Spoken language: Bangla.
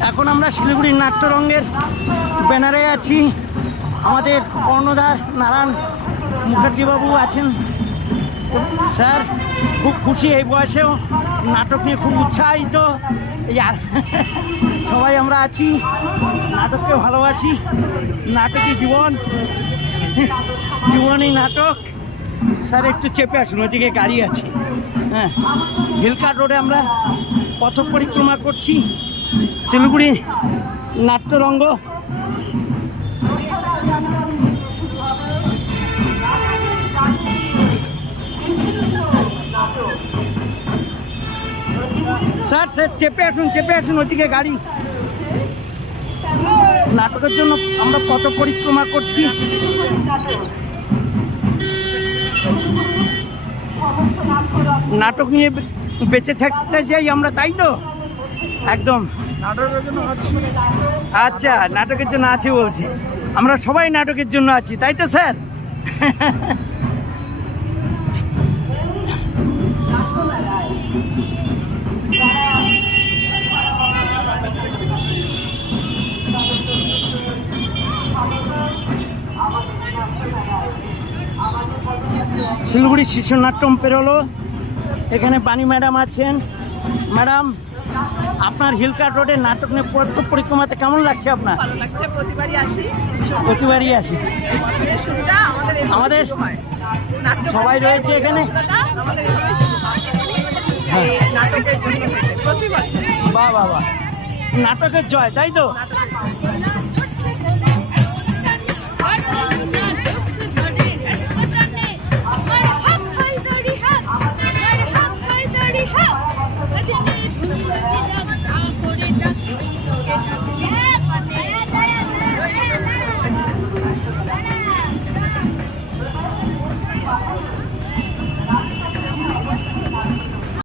এখন আমরা শিলিগুড়ির নাট্যরঙ্গের ব্যানারে আছি। আমাদের কর্ণধার নারায়ণ মুখার্জিবাবু আছেন। স্যার, খুব খুশি এই বয়সেও। নাটক নিয়ে খুব উৎসাহিত। আর- সবাই আমরা আছি। নাটককে ভালোবাসি। নাটকই জীবন। জীবনই নাটক। স্যার, একটু চেপে আসুন ওইদিকে গাড়ি আছে। হ্যাঁ হিলকাট রোডে আমরা পথ পরিক্রমা করছি। শিলিগুড়ি, নাট্যরঙ্গ। স্যার স্যার চেপে আসুন চেপে আসুন ওইদিকে গাড়ি। নাটকের জন্য আমরা কত পরিক্রমা করছি। নাটক নিয়ে বেঁচে থাকতে চাই আমরা, তাই তো? একদম। আচ্ছা নাটকের জন্য আছি বলছি। আমরা সবাই নাটকের জন্য আছি, তাই তো স্যার? শিলিগুড়ি শিশু নাট্যম পেরোলো। এখানে বাণী ম্যাডাম আছেন। ম্যাডাম আপনার হিলকাট রোডে নাটক নিয়ে পথ পরিক্রমাতে কেমন লাগছে আপনার? ভালো লাগছে প্রতিবারই আসি। প্রতিবারই আসি। আমাদের সবাই রয়েছে এখানে? বাহ বাহ বাহ। নাটকের জয় তাই তো।